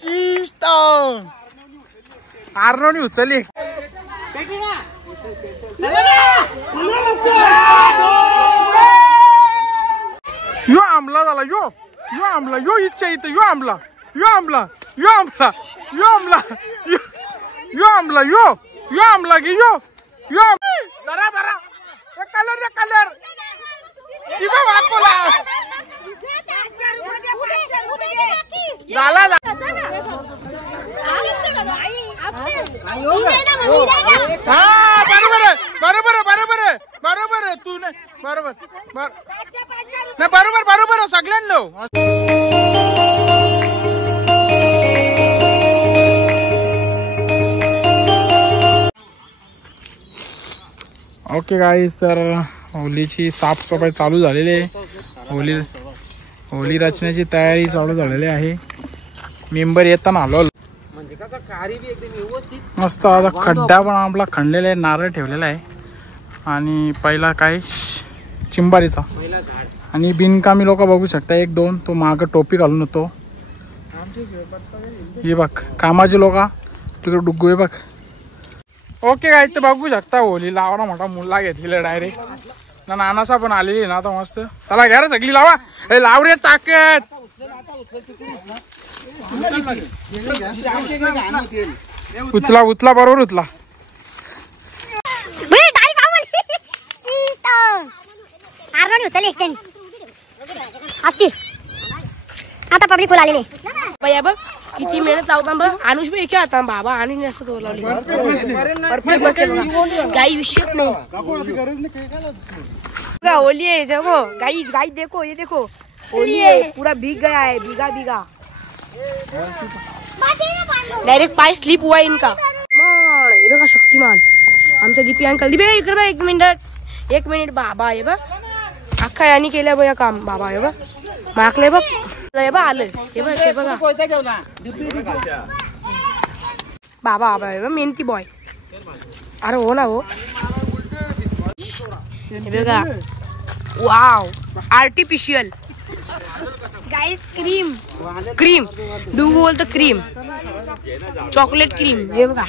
System आर्नोनी उचलली यो आमला झाला यो आमला यो इच्छा इथं यो आमला की यो धरा कलर दिवा वाकोला झाला बरोबर आहे तू नाही बरोबर सगळ्यांना ओके गाईस तर होलीची साफसफाई चालू झालेली आहे. होली रचण्याची तयारी चालू झालेली आहे. मेंबर येताना आलो मस्त. आता खड्डा पण आपला खणलेला आहे, नारळ ठेवलेला आहे आणि पहिला काय चिंबारीचा आणि बिनकामी लोक बघू शकता. एक दोन तो माग टोपी घालून होतो. हे बघ कामाचे लोक तिकडे डुग्गू आहे बघ. ओके काय ते बघू शकता होली लावणा मोठा मुल्ला घेतलेला डायरेक्ट ना. नानासा पण आलेली ना आता मस्त. चला घ्या रे सगळी लावा. हे लाव रे ताकद. उचला बरोबर उचला. आता पब्लिक फुल आलेली भैया बघ किती मेहनत लावता बघ. अनुष भाई क्या आता बाबा अनुष ने असं तो लावली परफेक्ट बसले बघा. काही विषयच नाही. होली है देखो गाइस देखो ये देखो होली है पूरा भीग गया है भीगा डायरेक्ट पाय स्लिप हुआ इनका. हे बघा शक्तिमान आमचा दीपी अंकल. दीपी इकडे बघ एक मिनिट बाबा हे बघ अख्खा यांनी केलं बघ काम. बाबा हे बघ माकले बघ हे बघ आलं हे बघ हे बघा बाबा हे बघ मेहनती बॉय. अरे हो ना हो हे बघा वाव आर्टिफिशियल गाइस क्रीम डुगू बोलतो क्रीम चॉकलेट क्रीम. हे बघा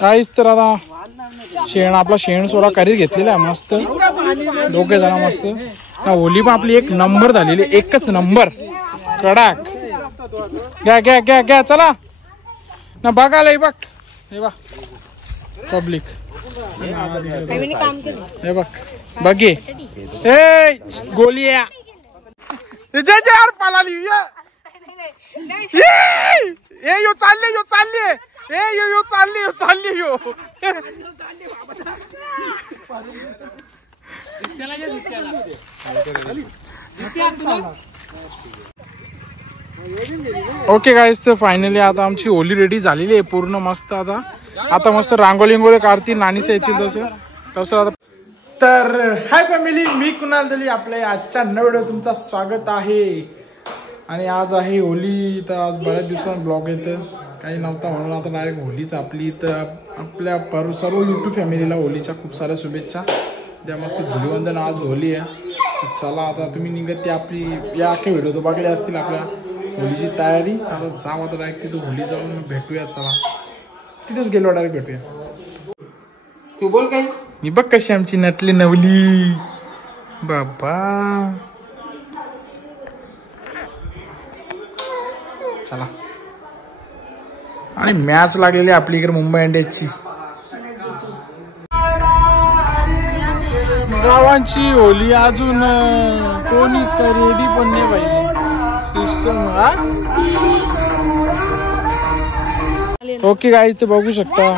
काहीच तर आता आपला शेण सोडा करीत घेतलेला आहे मस्त. दोघे जण मस्त. होली पण आपली एक नंबर झालेली. एकच नंबर कडक. घ्या चला ना बघायला बघ. हे बघ पब्लिक हे बघ बघे ए गोलिया यार पालाली यो चालले ओके गाईस तर फायनली आता आमची होली रेडी झालेली आहे पूर्ण मस्त. आता मस्त रांगोली काढतील नानीचं येतील तसं आता. तर हाय फॅमिली मी कुणाल दली आपल्या आजच्या नव्या व्हिडिओ तुमचं स्वागत आहे. आणि आज आहे होली. तर आज बऱ्याच दिवसांत ब्लॉग येतं काही नव्हता म्हणून आता डायरेक्ट होलीच आपली. तर आपल्या सर्व यूट्यूब फॅमिलीला होलीच्या खूप साऱ्या शुभेच्छा द्या. मस्त धुलीवंदन आज होली आहे. चला आता तुम्ही निघत ती आपली या अख्खे व्हिडिओ तो बघले असतील आपल्या होलीची तयारी. आता जाऊ आता डायरेक्ट तिथं होली जाऊन भेटूया. चला तिथेच गेलो डायरेक्ट भेटूया. तू बोल काही. मी बघ कशी आमची नटली नवली बाबा. चला आणि मॅच लागलेली आपली इकडे मुंबई इंडियन्सची. गावांची होली अजून कोणीच काही रेडी पण नाही पाहिजे सिस्टम. ओके गाईस ते बघू शकता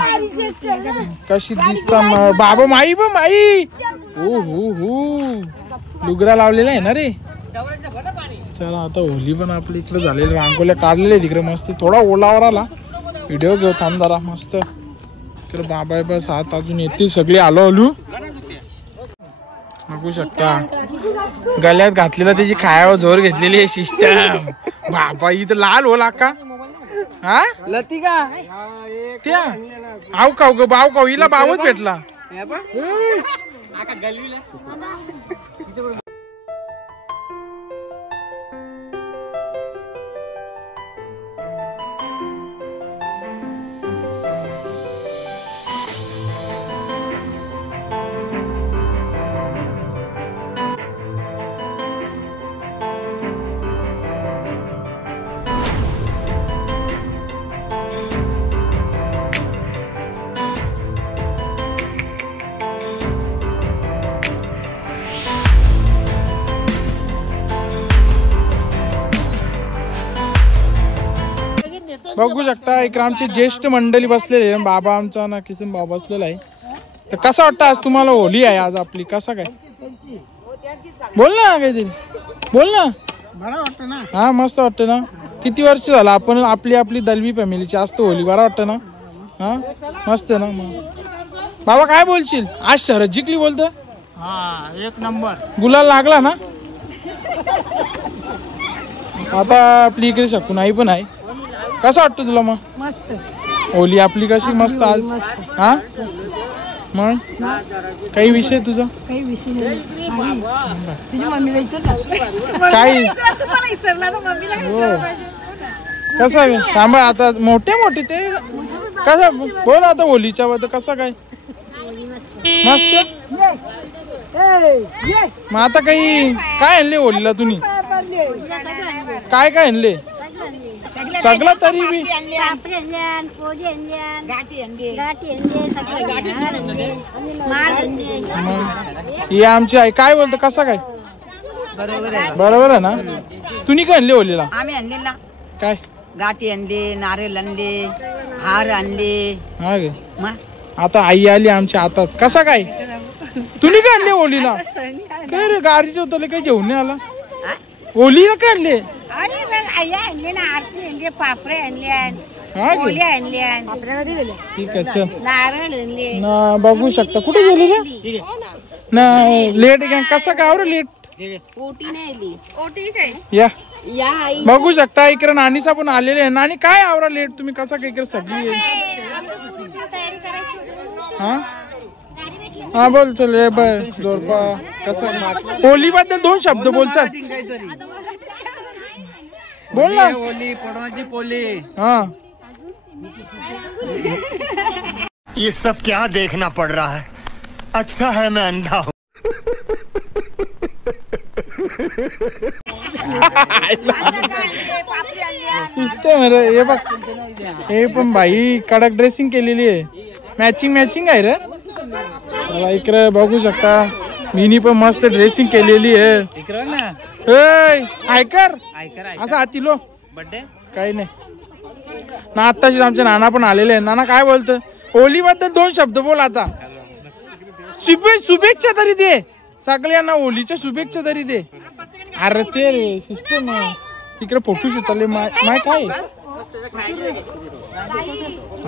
कशी दिसता बाबा. माई हो लुगरा लावलेला आहे ना रे. चला आता होली पण आपली इकडे झालेली. रांगोल्या काढलेल्या तिकडे मस्त. थोडा ओलावर आला व्हिडिओ घेऊ थांब जरा मस्त. इकडे बाबा बस हात अजून येतील सगळे. आलो बघू शकता गळ्यात घातलेला त्याची खायावर जोर घेतलेली आहे सिस्टम. बाबा इथं लाल होला का हा लतिका त्या आव काव ग बाव काव हिला बावच भेटला. बघू शकता इकडे आमचे ज्येष्ठ मंडळी बसलेले आहे. बाबा आमचा ना किसन बाबा बसलेला आहे. तर कसं वाटतं आज तुम्हाला होली आहे आज आपली, कसं काय बोल ना काहीतरी बोल ना. हा मस्त वाटतं ना. किती वर्ष झालं आपण आपली दलवी फॅमिलीची असतं होली, बरं वाटतं ना. हा मस्त ना. मग बाबा काय बोलशील आज शरद जिंकली बोलतं. हा एक नंबर गुलाल लागला ना. आता आपली इकडे शकू नाही पण आहे. कसं वाटतं तुला मग मस्त होली आपली कशी मस्त आज. हा मग काही विषय तुझा काही विषय नाही. तुझी मम्मीला काय कसं आहे थांबा आता मोठे ते कसं बोल आता होलीच्या बद्दल कसं काय मस्त. मग आता काही काय आणले होलीला तुम्ही, काय काय आणले सगळं तरी बी. हे आमची आई काय बोलतो कसं काय बरोबर आहे ना. तुम्ही काय आणले होलीला. आम्ही आणले ना काय गाठी आणले, नारळ आणले, हार आणले. हा गे आता आई आली आमच्या हातात कसा काय. तुम्ही काय आणले होलीला. काय रे गाडीचे उतरले काही जेवण नाही आला. होलीला काय आणले. आणले ना आरती आणले, पापडे आणले, हा पोळी आणले, ठीक आहे चल नारळ आणले. ना बघू शकता कुठे गेली रे ना. लेट घ्या कसं काय आवड लेट ओटी नाही आली. ओटी काय या बघू शकता इकडे नानीसा पण आलेले आहे. नानी काय आवरा लेट तुम्ही कसा काय इकडे सगळी हा हा बोल चल जोरपा कसं होली बद्दल 2 शब्द बोल चल बोल ना. होली पडवाची पोली. हा ये सब क्या देखना पड़ रहा है. अच्छा है मैं अंधा हूँ. हे बघ हे पण बाई कडक ड्रेसिंग केलेली आहे. मॅचिंग आहे रे. इकडे बघू शकता मिनी पण मस्त ड्रेसिंग केलेली आहे. ऐकर असं हाती लो बर्थडे काही नाही ना. आत्ताच आमचे नाना पण आलेले आहे. नाना काय बोलतं होली बद्दल 2 शब्द बोल आता. शुभेच्छा तरी दे सगळ्यांना होलीच्या शुभेच्छा तरी दे. अरे ते रे सिस्टम इकडे फोटो शूट आले माय काय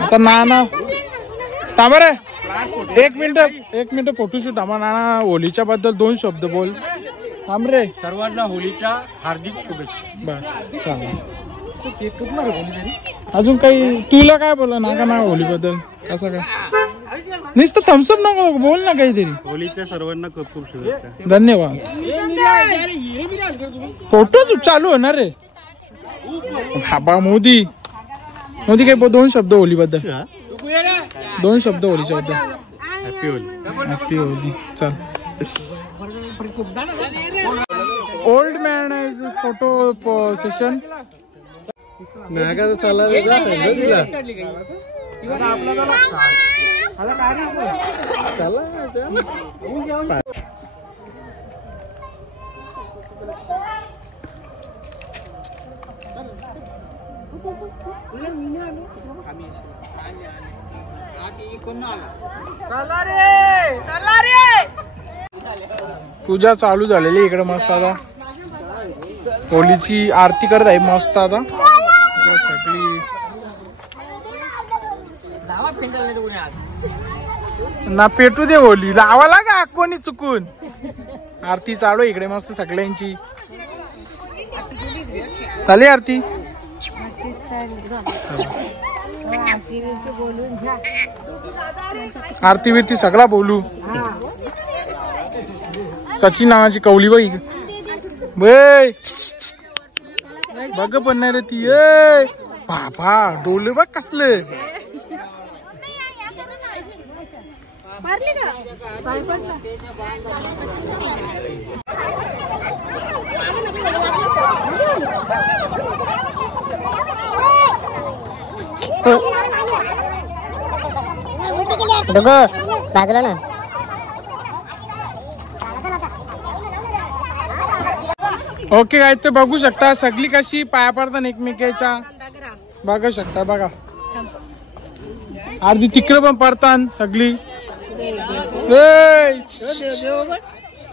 आता नाना थांबा रे एक मिनिट फोटो शूट थांबा. नाना होलीच्या बद्दल 2 शब्द बोल थांब रे. सर्वांना होलीच्या हार्दिक शुभेच्छा. बस चालेल. अजून काही तुला काय बोला ना ना होली बद्दल कसं काय नुसतं थम्सअप नको बोल ना काहीतरी. होलीच्या सर्वांना खूप खूप शुभेच्छा. धन्यवाद. फोटो चालू होणार रे. बाबा मोदी काही 2 शब्द होली बद्दल 2 शब्द होलीच्या बद्दल. हॅपी होली. हॅपी होली चल. Old man is photo session. Puja चालू झालेली इकडे मस्त. आता होलीची आरती करत आहे मस्त. आता सगळी ना पेटू दे होली लावा लागा कोणी चुकून. आरती चालू इकडे मस्त सगळ्यांची झाली आरती. आरती बिरती सगळा बोलू. सचिन नावाची कवली बाई बघ पण नाही रे ती. बाबा डोले बघ कसले. बाजूला ना. ओके काय ते बघू शकता सगळी कशी पाया पडतात एकमेकाच्या. बघा शकता बघा अर्धी तिकडे पण पडतान सगळी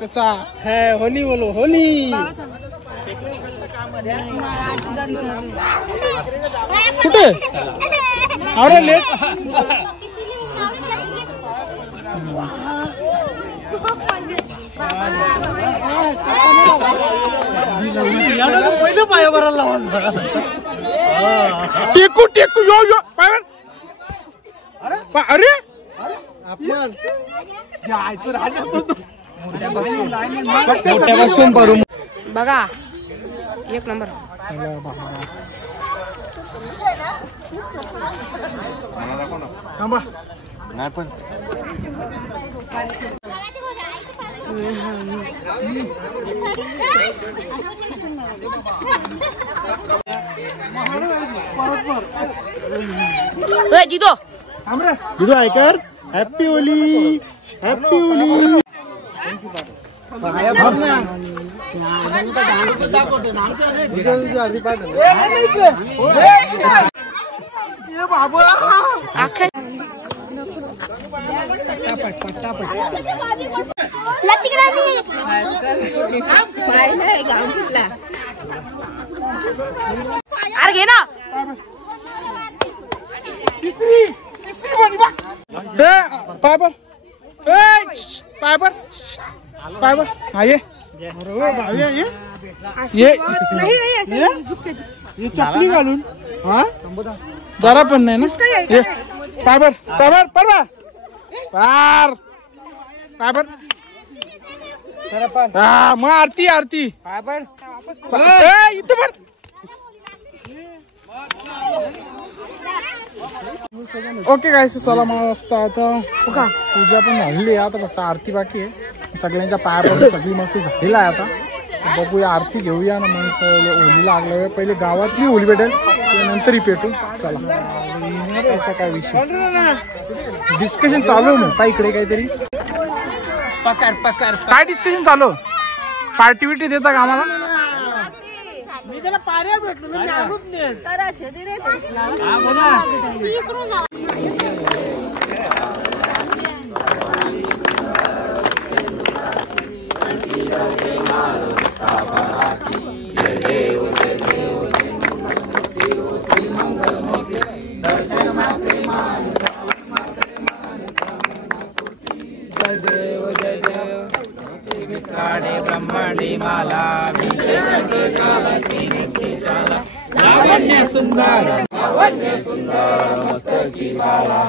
कसा होली बोलो होली कुठे अरे लेट टेकू टेकू यो यो पायवर अरे बघा एक नंबर नाही पण जितो तुझं ऐकर हॅपी होली हॅपी होली अरे घे ना पायपर पायपर पायपर हा ये चपली घालून हा जरा पण नाही ना पायपर पायपर परवा पार पायपर हा मग आरती आरती पायपर इथं पण ओके गाईस चला मला वाजता आता बघा पूजा पण झालेली आहे आता फक्त आरती बाकी आहे सगळ्यांच्या पायापासून सगळी मस्त झालेला आहे आता बघूया आरती घेऊया ना मग होलीला लागल्या पहिले गावातली होली भेटेल त्यानंतरही पेटू चला असा काय विषय डिस्कशन चालू आहे मग इकडे काहीतरी काय डिस्कशन चालू पार्टी बिटी देता का आम्हाला मी त्याला पार्या भेटलो मी आवडूच ब्रह्मांडी माला लावण्य सुंदर मस्तकी बाला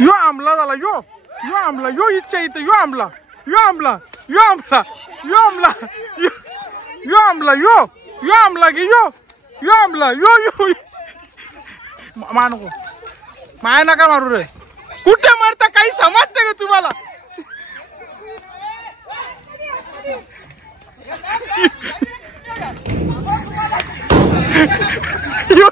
यो आमला झाला यो यो आमला यो इच्छा इथं यो आमला यो आमला यो आमला यो आमला यो आमला यो यो आमला गे यो यो आमला यो यो मा नको माया नका मारू रे कुठे मारता काही समजते का तुम्हाला यो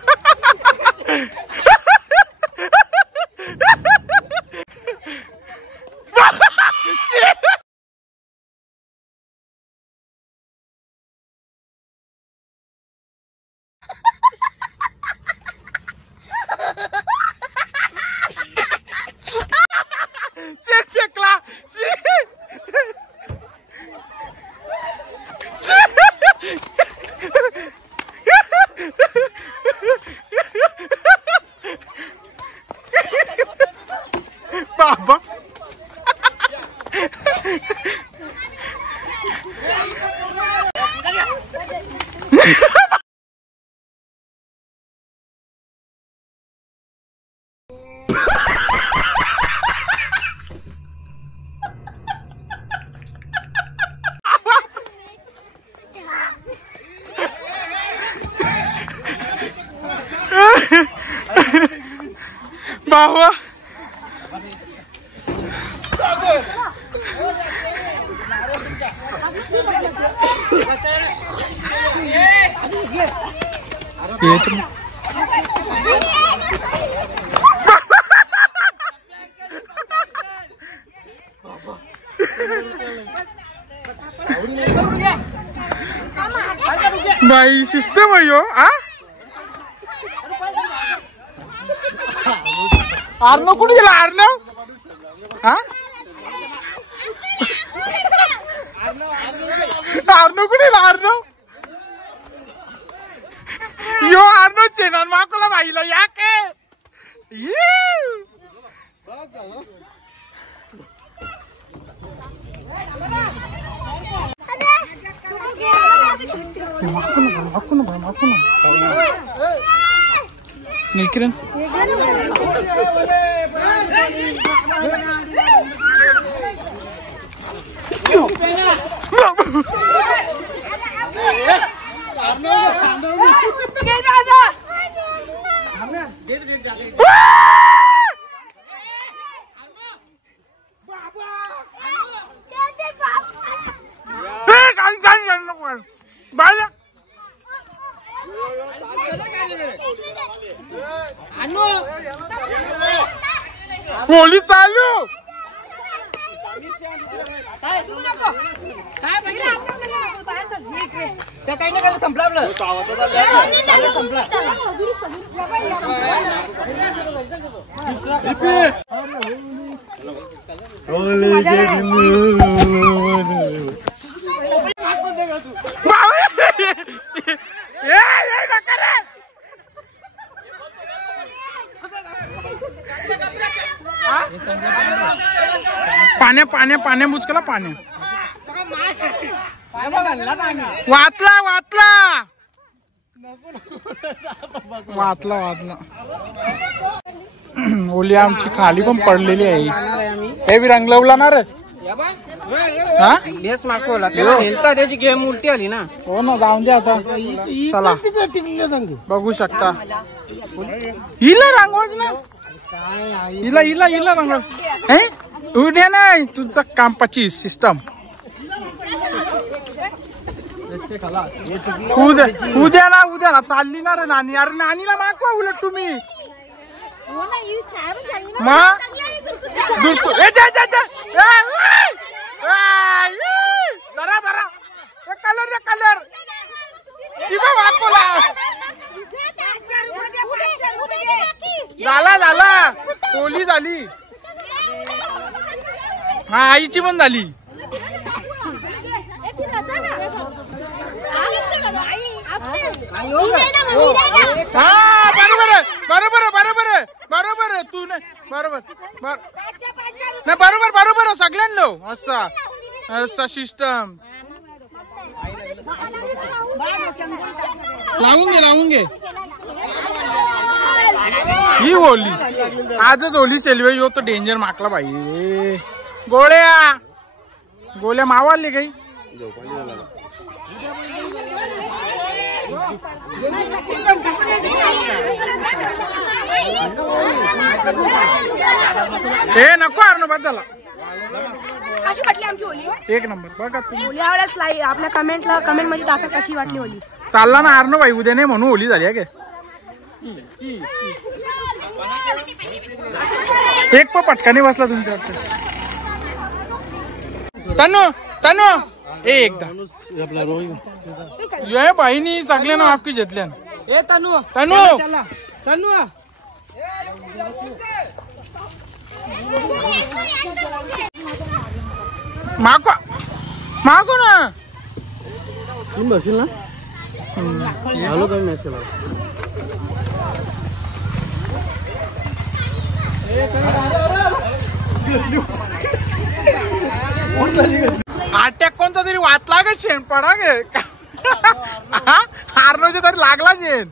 बाबा भाई सिस्टम है यो आर्नव कुठे गेला आर्नव आर्नव कुठे गेला आर्नव यो आर्नव चेना माकोला भाईला या के निकरन होली चालू पाण्या पाण्या बुचकला पाण्या वाचला वाचला वाचला वाचला ओली आमची खाली पण पडलेली आहे हे बी रंग लावला ना रे बेस मागवला त्याची गेम उलटी आली ना हो ना जाऊन द्या आता चला बघू शकता हिला रंगवाच ना हिला हिला हिला रंगव हे उद्या नाही तुझं काम 25 सिस्टम उद्या ना चालली ना रे नानी अरे नानीला मागवा उलट तुम्ही मग कलर कलर झाला झाला होली झाली हा आईची पण झाली हा बरोबर आहे बरोबर आहे बरोबर आहे बरोबर आहे तू नाही बरोबर नाही बरोबर बरोबर आहे सगळ्यांना असा असा सिस्टम लावून घे ही होली आजच होली सेल्वे यो तो डेंजर माकला भाई गोळ्या मावाले काही हे नको आरणं बाद झाला कशी वाटली आमची होली एक नंबर बघा तुम्ही होली आवडल्यास आपल्या कमेंट मध्ये टाका कशी वाटली होली चालला ना आरणं भाई उद्या नाही म्हणून होली झाली आहे एक पण पटका नाही बसला तुमच्या तनु एकदा ये बाईनी सगळ्यांना आपकी घेतल्या तनु मागो ना तुम्ही बसशील ना हॅलो काय मॅच केला अटॅक कोणता तरी वाचला गे शेण पडा गे हारनोचे तरी लागला शेण.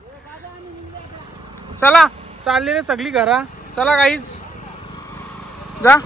चला चाललेले सगळी घरा. चला काहीच जा.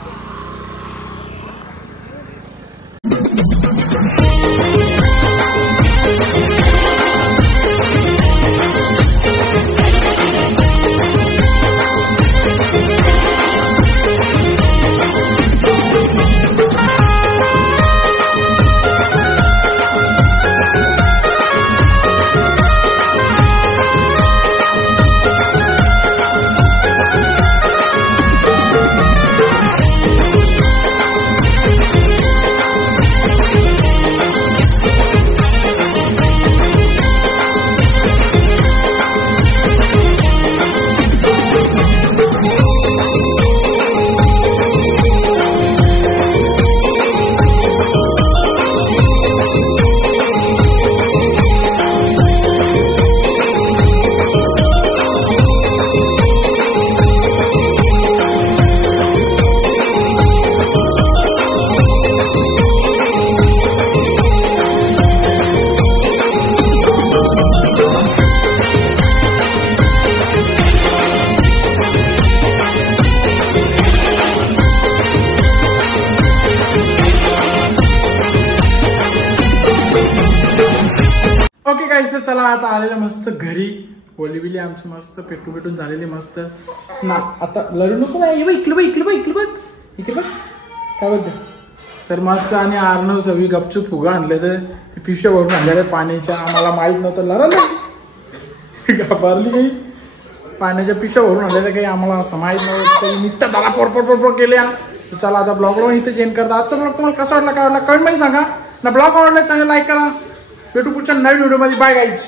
ओके गाईस, तर चला आता आलेलं मस्त घरी. ओली बिली आमची मस्त पेटून झालेली मस्त ना. आता लढू नको ना. इकडे बघ इकडे बघ काय बोलते. तर मस्त आणि आर्नव सवी गपचूप फुगा आणले तर पिशव्या भरून आणलेल्या पाण्याच्या. आम्हाला माहित नव्हतं लढलं घाबरली काही. पाण्याच्या पिशव्या भरून आणलेल्या काही आम्हाला असं माहित नव्हतं. नुसतं दला पोरपोर केल्या. चला आता ब्लॉगला इथे चेंज करता. आजचा ब्लॉग तुम्हाला कसा वाटला, काय वाटला कमेंट मध्ये सांगा ना. ब्लॉग आवडला चॅनल लाईक करा. भेटू पुढच्या नवीन व्हिडिओ मध्ये. Bye guys.